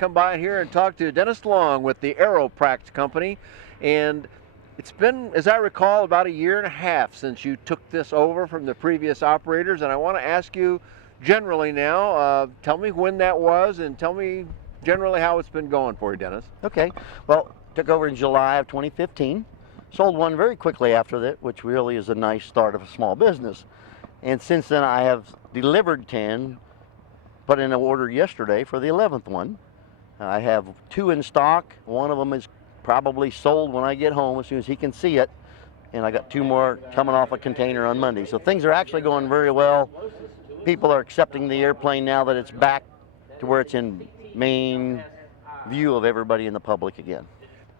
come by here and talk to Dennis Long with the Aeroprakt company. And it's been, as I recall, about 1.5 years since you took this over from the previous operators. And I want to ask you generally now, tell me when that was and tell me generally how it's been going for you, Dennis. Okay, well, took over in July of 2015. Sold one very quickly after that, which really is a nice start of a small business. And since then I have delivered 10, put in an order yesterday for the 11th one. I have 2 in stock. One of them is probably sold when I get home as soon as he can see it. And I got 2 more coming off a container on Monday. So things are actually going very well. People are accepting the airplane now that it's back to where it's in main view of everybody in the public again.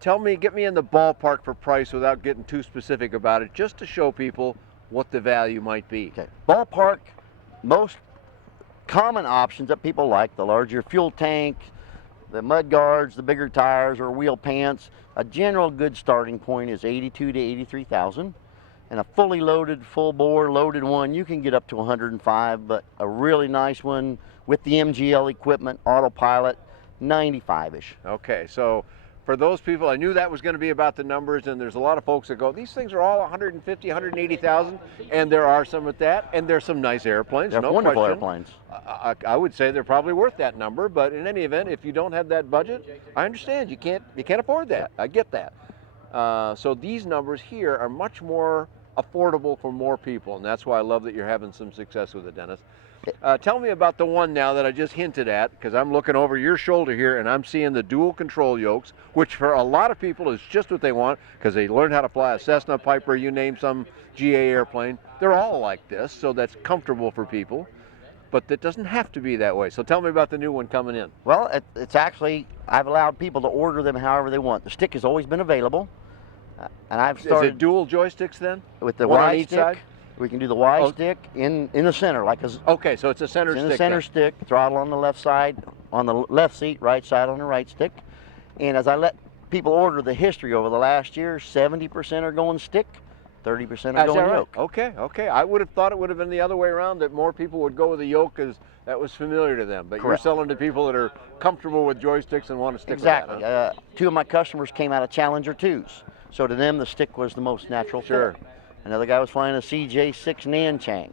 Tell me, get me in the ballpark for price without getting too specific about it, just to show people what the value might be. Okay, ballpark, most common options that people like, the larger fuel tank, the mud guards, the bigger tires or wheel pants. A general good starting point is 82 to 83,000. And a fully loaded, full bore loaded one, you can get up to 105, but a really nice one with the MGL equipment, autopilot, 95-ish. Okay, so for those people, I knew that was going to be about the numbers, and there's a lot of folks that go, these things are all 150, 180,000, and there are some at that, and there's some nice airplanes, They're no wonderful question. airplanes. I would say they're probably worth that number, but in any event, if you don't have that budget, I understand you can't afford that. I get that. So these numbers here are much more affordable for more people, and that's why I love that you're having some success with it, Dennis. Tell me about the one now that I just hinted at, because I'm looking over your shoulder here and I'm seeing the dual control yokes, which for a lot of people is just what they want, because they learned how to fly a Cessna, Piper, you name some GA airplane. They're all like this, so that's comfortable for people, but that doesn't have to be that way. So tell me about the new one coming in. Well, it's actually, I've allowed people to order them however they want. The stick has always been available, and I've started. Is it dual joysticks then? With the one on Y each stick. side? We can do the Y stick in the center, like a. Okay, so it's a center stick. In the center stick, throttle on the left side, on the left seat, right side on the right stick. And as I let people order the history over the last year, 70% are going stick, 30% are going yoke. Okay. I would have thought it would have been the other way around, that more people would go with the yoke because that was familiar to them. But Correct. You're selling to people that are comfortable with joysticks and want to stick Exactly. with that. Huh? 2 of my customers came out of Challenger 2s. So to them, the stick was the most natural Sure. fit. Another guy was flying a CJ6 Nanchang.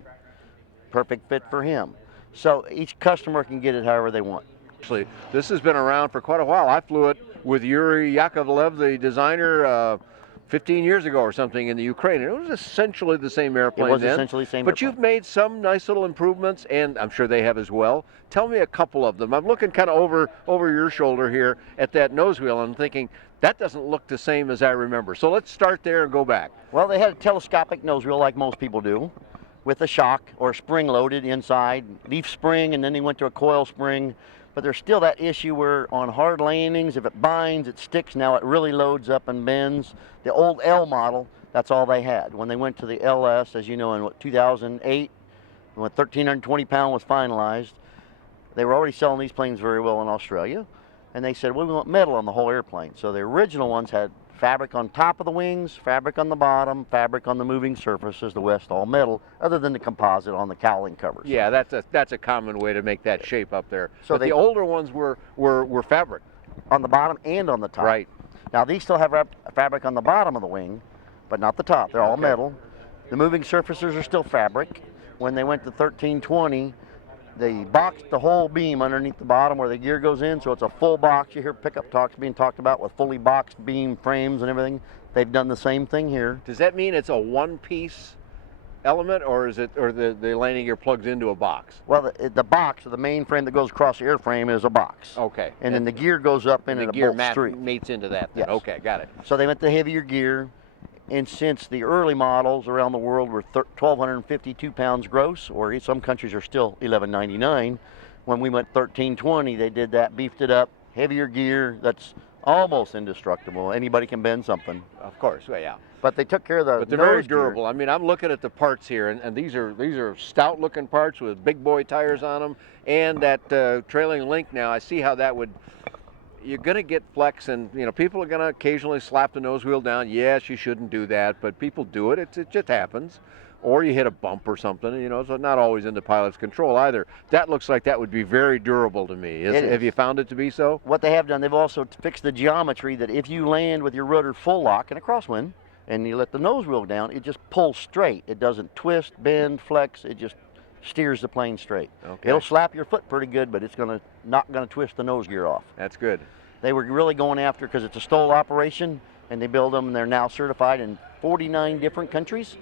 Perfect fit for him. So each customer can get it however they want. Actually, this has been around for quite a while. I flew it with Yuri Yakovlev, the designer, 15 years ago or something in the Ukraine. And it was essentially the same airplane It was then. essentially the same But airplane. you've made some nice little improvements, and I'm sure they have as well. Tell me a couple of them. I'm looking kind of over your shoulder here at that nose wheel, and I'm thinking, that doesn't look the same as I remember. So let's start there and go back. Well, they had a telescopic nose wheel like most people do, with a shock or spring loaded inside, leaf spring, and then they went to a coil spring. But there's still that issue where on hard landings, if it binds, it sticks. Now it really loads up and bends. The old L model, that's all they had. When they went to the LS, as you know, in 2008, when 1,320 pound was finalized, they were already selling these planes very well in Australia. And they said, well, we want metal on the whole airplane. So the original ones had fabric on top of the wings, fabric on the bottom, fabric on the moving surfaces, the rest all metal, other than the composite on the cowling covers. Yeah, that's a common way to make that shape up there. So but the older ones were fabric. On the bottom and on the top. Right. Now these still have fabric on the bottom of the wing, but not the top. They're all metal. The moving surfaces are still fabric. When they went to 1320, they boxed the whole beam underneath the bottom where the gear goes in, so it's a full box. You hear pickup talks being talked about with fully boxed beam frames and everything. They've done the same thing here. Does that mean it's a one-piece element, or is it, or the landing gear plugs into a box? Well, the box, or the main frame that goes across the airframe, is a box. Okay. And then the gear goes up into the the gear bolt street. mates into that then. Yes. Okay, got it. So they went to heavier gear. And since the early models around the world were 1,252 pounds gross, or some countries are still 1,199, when we went 1320, they did that, beefed it up, heavier gear that's almost indestructible. Anybody can bend something. Of course, yeah. But they took care of the But they're very nose gear. durable. I mean, I'm looking at the parts here, and these are stout-looking parts with big boy tires on them, and that trailing link now. I see how that would. You're going to get flex, and people are going to occasionally slap the nose wheel down. Yes, you shouldn't do that, but people do it. It just happens. or you hit a bump or something, you know, so not always in the pilot's control either. That looks like that would be very durable to me. Have you found it to be so? What they have done, they've also fixed the geometry that if you land with your rudder full lock in a crosswind and you let the nose wheel down, it just pulls straight. It doesn't twist, bend, flex. It just steers the plane straight. Okay. It'll slap your foot pretty good, but it's not gonna twist the nose gear off. That's good. They were really going after, because it's a STOL operation, and they build them, and they're now certified in 49 different countries.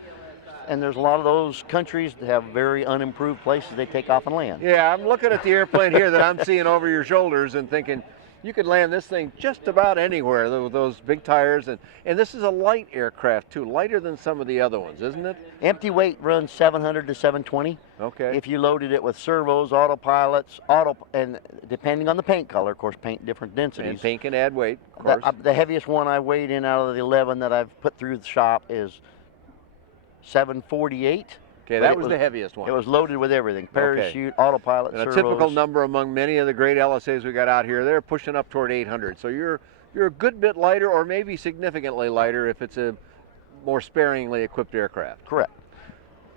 And there's a lot of those countries that have very unimproved places they take off and land. Yeah, I'm looking at the airplane here that I'm seeing over your shoulders and thinking, you could land this thing just about anywhere with those big tires. And this is a light aircraft too, lighter than some of the other ones, isn't it? Empty weight runs 700 to 720. Okay. If you loaded it with servos, autopilots, and depending on the paint color, of course, paint different densities. And paint can add weight, of course. The heaviest one I weighed in out of the 11 that I've put through the shop is 748. Okay, that was the heaviest one. It was loaded with everything: parachute, autopilot, and a servos. typical number among many of the great LSAs we got out here, they're pushing up toward 800. So you're a good bit lighter, or maybe significantly lighter if it's a more sparingly equipped aircraft. Correct.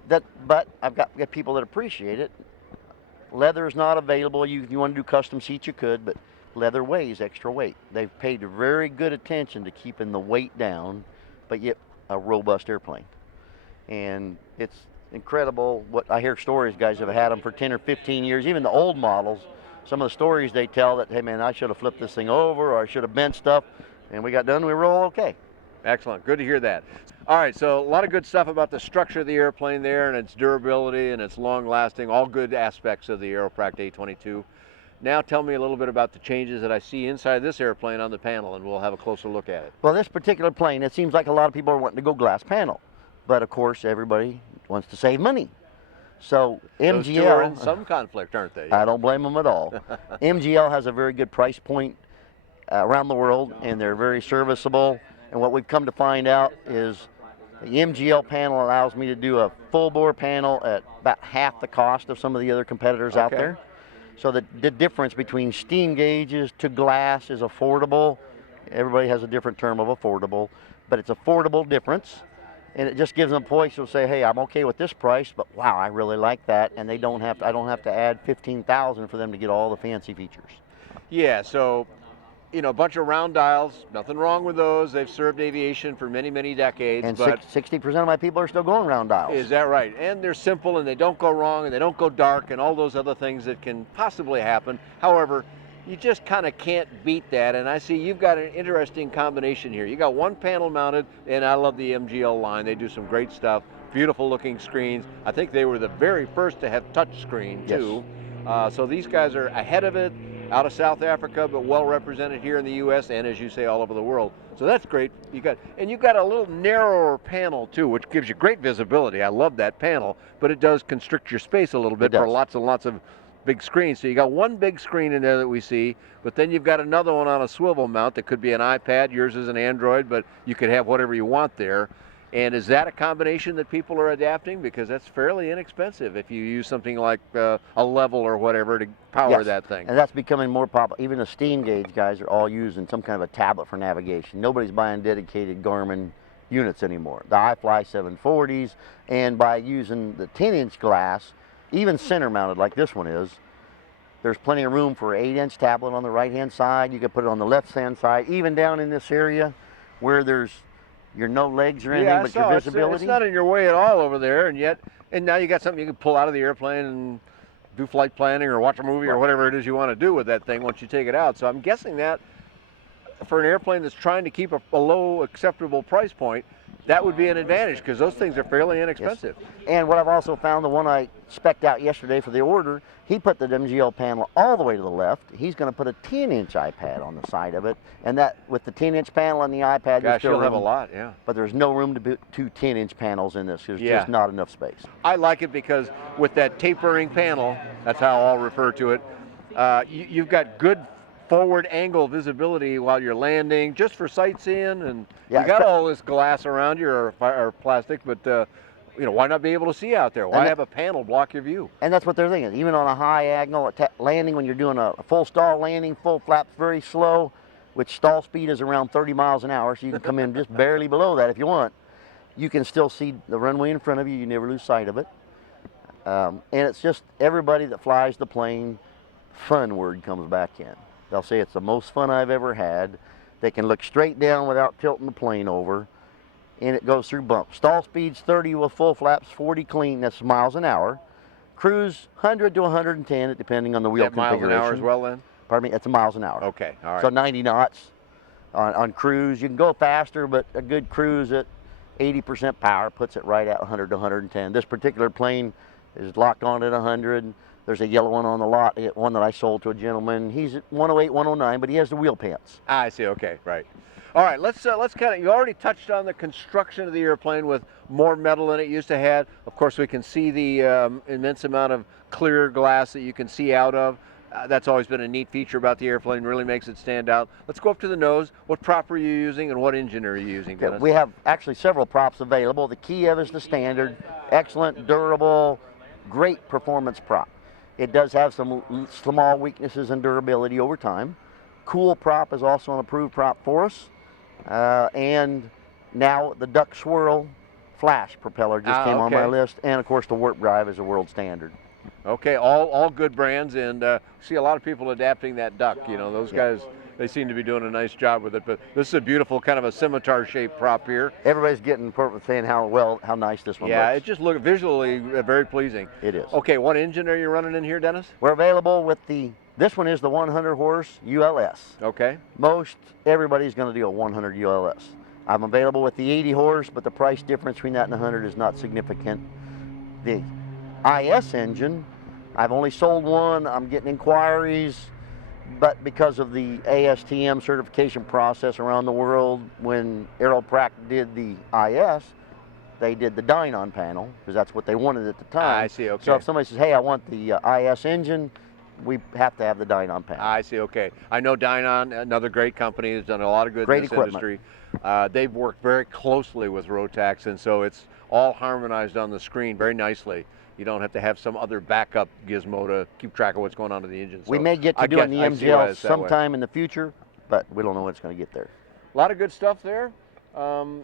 But I've got people that appreciate it. Leather is not available. You want to do custom seats, you could, but leather weighs extra weight. They've paid very good attention to keeping the weight down, but yet a robust airplane. And it's incredible what I hear stories. Guys have had them for 10 or 15 years, even the old models. Some of the stories they tell that, hey man, I should have flipped this thing over, or I should have bent stuff, and we got done, we were all okay. Excellent, good to hear that. All right, so a lot of good stuff about the structure of the airplane there and its durability and its long lasting, all good aspects of the Aeroprakt A22. Now tell me a little bit about the changes that I see inside this airplane on the panel, and we'll have a closer look at it. Well, this particular plane, it seems like a lot of people are wanting to go glass panel. But of course, everybody wants to save money. So MGL, those two are in some conflict, aren't they? I don't blame them at all. MGL has a very good price point around the world, and they're very serviceable. And what we've come to find out is the MGL panel allows me to do a full bore panel at about half the cost of some of the other competitors out there. So the difference between steam gauges to glass is affordable. Everybody has a different term of affordable, but it's affordable difference. And it just gives them a choice to say, hey, I'm okay with this price, but wow, I really like that. And I don't have to add $15,000 for them to get all the fancy features. Yeah, so, you know, a bunch of round dials, nothing wrong with those. They've served aviation for many, many decades. And but 60% of my people are still going round dials. Is that right? And they're simple, and they don't go wrong, and they don't go dark, and all those other things that can possibly happen. However, you just kind of can't beat that, and I see you've got an interesting combination here. You got one panel mounted, and I love the MGL line. They do some great stuff, beautiful looking screens. I think they were the very first to have touch screen too. Yes. So these guys are ahead of it, out of South Africa, but well represented here in the U.S. and, as you say, all over the world. So that's great. You've got a little narrower panel too, which gives you great visibility. I love that panel, but it does constrict your space a little bit for lots and lots of big screen. So you got one big screen in there that we see, but then you've got another one on a swivel mount that could be an iPad. Yours is an Android, but you could have whatever you want there. And is that a combination that people are adapting? Because that's fairly inexpensive if you use something like a level or whatever to power that thing. And that's becoming more popular. Even the steam gauge guys are all using some kind of a tablet for navigation. Nobody's buying dedicated Garmin units anymore. The iFly 740s, and by using the 10-inch glass, even center mounted like this one is, there's plenty of room for an 8-inch tablet on the right-hand side. You can put it on the left-hand side, even down in this area where there's your no legs or anything, but your visibility. It's not in your way at all over there, and now you got something you can pull out of the airplane and do flight planning or watch a movie or whatever it is you want to do with that thing once you take it out. So I'm guessing that for an airplane that's trying to keep a low acceptable price point, that would be an advantage because those things are fairly inexpensive. Yes. And what I've also found, the one I spec'd out yesterday for the order, he put the MGL panel all the way to the left. He's going to put a 10-inch iPad on the side of it, and that with the 10-inch panel and the iPad, gosh, you'll have a lot, yeah. But there's no room to put two 10-inch panels in this. There's just not enough space. I like it because with that tapering panel, that's how I'll refer to it, you've got good forward angle visibility while you're landing, just for sightseeing, and you got all this glass around you or plastic, but you know, why not be able to see out there? Why have a panel block your view? And that's what they're thinking. Even on a high angle landing, when you're doing a full stall landing, full flaps very slow, which stall speed is around 30 miles an hour, so you can come in just barely below that if you want. you can still see the runway in front of you. You never lose sight of it. And it's just everybody that flies the plane, fun word comes back in. They'll say it's the most fun I've ever had. They can look straight down without tilting the plane over, and it goes through bumps. Stall speed's 30 with full flaps, 40 clean, that's miles an hour. Cruise 100 to 110, depending on the wheel configuration. Miles an hour as well then? Pardon me, it's miles an hour. Okay, all right. So 90 knots on cruise. You can go faster, but a good cruise at 80% power puts it right at 100 to 110. This particular plane is locked on at 100. There's a yellow one on the lot, one that I sold to a gentleman. He's at 108, 109, but he has the wheel pants. Ah, I see, okay, right. All right, let's kind of, you already touched on the construction of the airplane with more metal than it used to have. Of course, we can see the immense amount of clear glass that you can see out of. That's always been a neat feature about the airplane, really makes it stand out. Let's go up to the nose. What prop are you using and what engine are you using, Dennis? We have actually several props available. The Kiev is the standard, excellent, durable, great performance prop. It does have some small weaknesses in durability over time. Cool prop is also an approved prop for us. And now the duck swirl flash propeller just came on my list. And of course the warp drive is a world standard. Okay, all good brands, and see a lot of people adapting that duck. You know, those guys, they seem to be doing a nice job with it. But this is a beautiful kind of a scimitar-shaped prop here. Everybody's getting saying how nice this one looks. Yeah, it just looks visually very pleasing. It is. Okay, what engine are you running in here, Dennis? We're available with this one is the 100 horse ULS. Okay. Most everybody's going to do a 100 ULS. I'm available with the 80 horse, but the price difference between that and 100 is not significant. The IS engine, I've only sold one. I'm getting inquiries, but because of the ASTM certification process around the world, when Aeroprakt did the IS, they did the Dynon panel because that's what they wanted at the time. I see, okay. So if somebody says, hey, I want the IS engine, we have to have the Dynon panel. I see, okay. I know Dynon, another great company, has done a lot of good Great in this equipment. industry. They've worked very closely with Rotax, and so it's all harmonized on the screen very nicely. You don't have to have some other backup gizmo to keep track of what's going on in the engine. So we may get to doing the MGL sometime in the future, but we don't know when it's going to get there. A lot of good stuff there.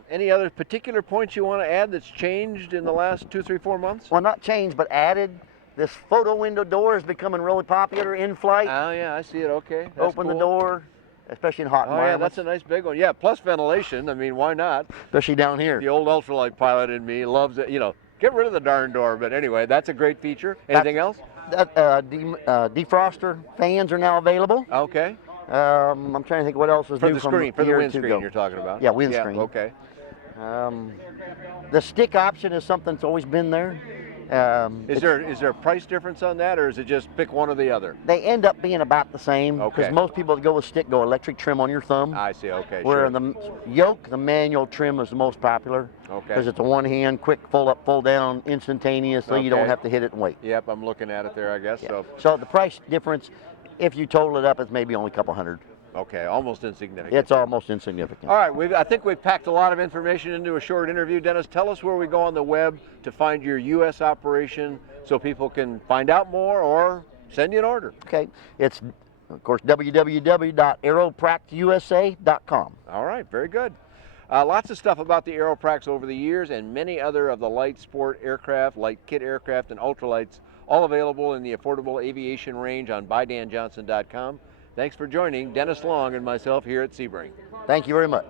Any other particular points you want to add that's changed in the last 2, 3, 4 months? Well, not changed, but added. This photo window door is becoming really popular in flight. Oh yeah, I see it, okay. That's Open cool. the door, especially in hot environments. Yeah, that's a nice big one. Yeah, plus ventilation, I mean, why not? Especially down here. The old ultralight pilot in me loves it, you know. Get rid of the darn door, but anyway, that's a great feature. Anything else? Defroster fans are now available. Okay. I'm trying to think what else is For new the from screen, for the year or two windscreen ago. you're talking about. Yeah, windscreen. Yeah, okay. The stick option is something that's always been there. Is there a price difference on that, or is it just pick one or the other? They end up being about the same because Okay. most people that go with stick go electric trim on your thumb. I see, okay, Where sure. in the yoke, the manual trim is the most popular Okay. because it's a one-hand, quick fold up, fold down, instantaneously. You don't Okay. have to hit it and wait. Yep, I'm looking at it there, I guess. Yeah. So, So the price difference, if you total it up, it's maybe only a couple hundred. okay, almost insignificant. It's almost insignificant. All right, I think we've packed a lot of information into a short interview. Dennis, tell us where we go on the web to find your U.S. operation so people can find out more or send you an order. Okay, it's of course www.aeropractusa.com. All right, very good. Lots of stuff about the Aeropraks over the years and many other of the light sport aircraft, light kit aircraft and ultralights, all available in the affordable aviation range on buydanjohnson.com. Thanks for joining Dennis Long and myself here at Sebring. Thank you very much.